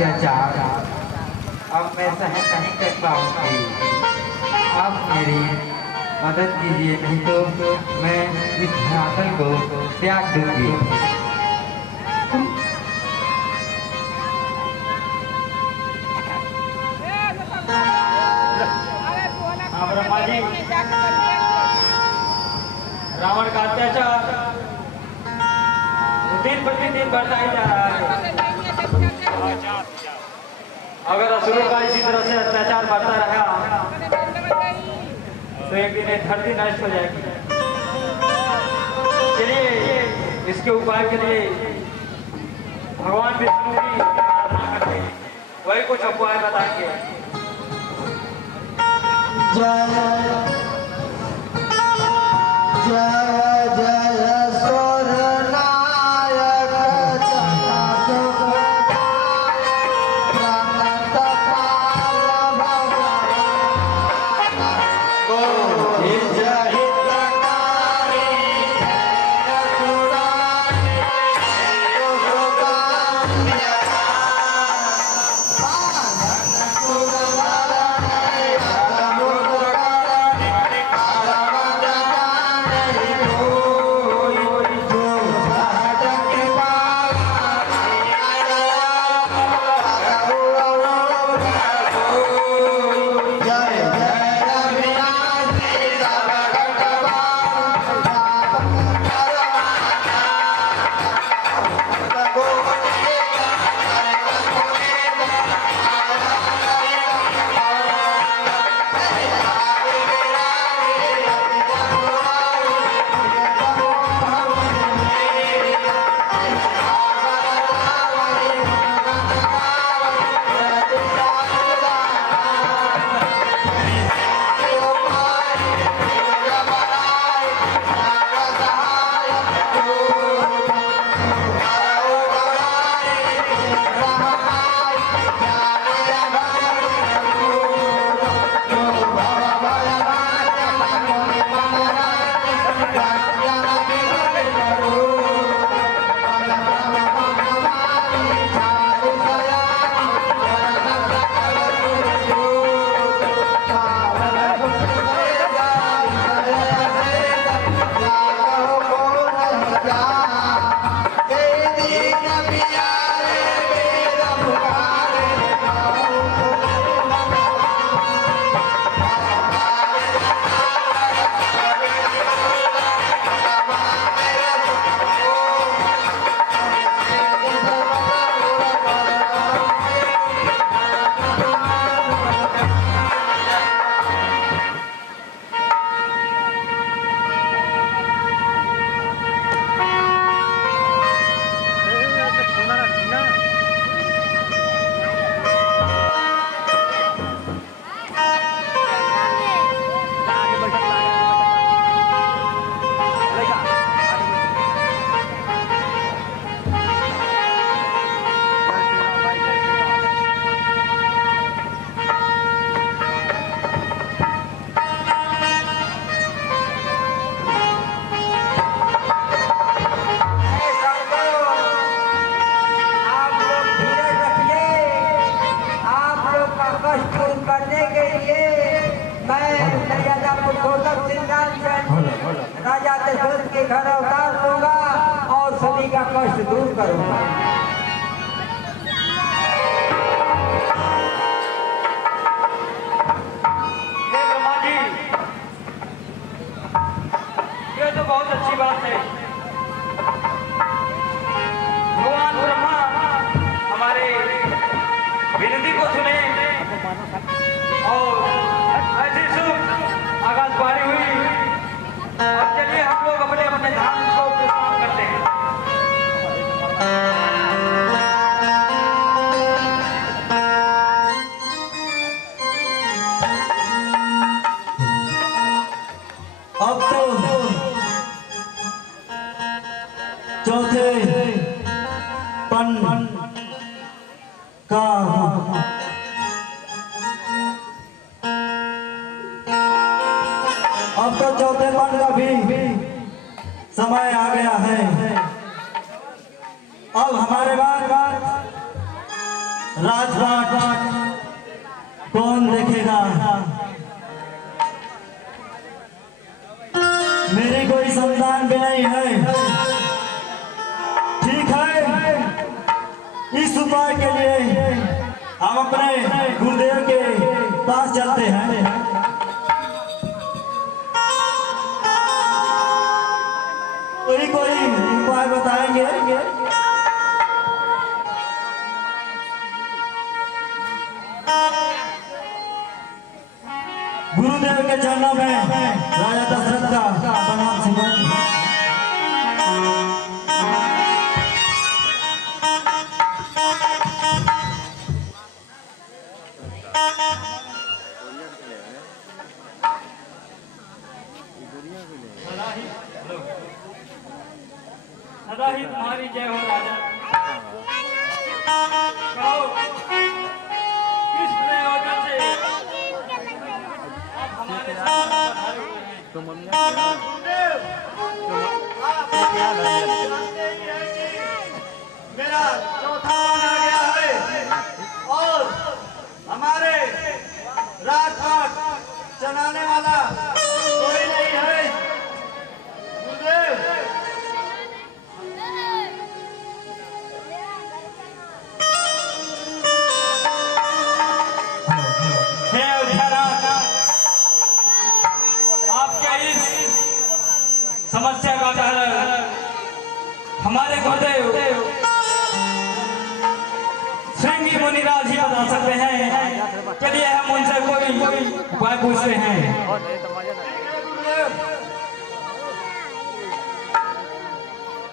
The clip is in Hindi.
अत्याचार अब मैं सहन नहीं कर पाऊंगी। आप मेरी मदद कीजिए, नहीं तो मैं इस धरातल को त्याग दूंगी। ब्रह्मा जी, रावण का अत्याचार दिन प्रतिदिन बढ़ता ही जा रहा है। अगर असुरों का इसी तरह से अत्याचार बढ़ता रहा तो एक दिन एक धरती नष्ट हो जाएगी। चलिए इसके उपाय के लिए भगवान विष्णु की प्रार्थना करते हैं, वही कुछ उपाय बताएंगे। जय जय जय सुरनायक राजा दशरथ के घर अवतार दूंगा और सभी का कष्ट दूर करूंगा। ब्रह्मा जी, ये तो बहुत अच्छी बात है। भगवान ब्रह्मा हमारे विनती को सुने और ऐसी शुभ आकाशवाणी हुई। अब चलिए हम लोग अपने अपने धाम को प्रस्थान करते हैं। अब तो चौथे पन का अब तो चौथे पन का भी समय आ गया है। अब हमारे बाद राजपाट कौन देखेगा? मेरी कोई संतान भी नहीं है। ठीक है, इस उपाय के लिए हम अपने गुरुदेव के पास चलते हैं। कोई उपाय बताएंगे? गुरुदेव के चरणों में राजा दशरथ का प्रणाम सुमन। सदा ही तुम्हारी जय हो राजा। कहो किस प्रयोजन से आप हमारे साथ पधारे हुए हैं? मेरा चौथा मान आ गया है और हमारे राजपाट चलाने वाला कोई नहीं है। गुरुदेव, हे अयोध्यानाथ, आपके इस समस्या का कारण हमारे गुरुदेव श्रृंगी मुनिराज ही बता सकते हैं। चलिए हम उनसे कोई उपाय पूछते हैं।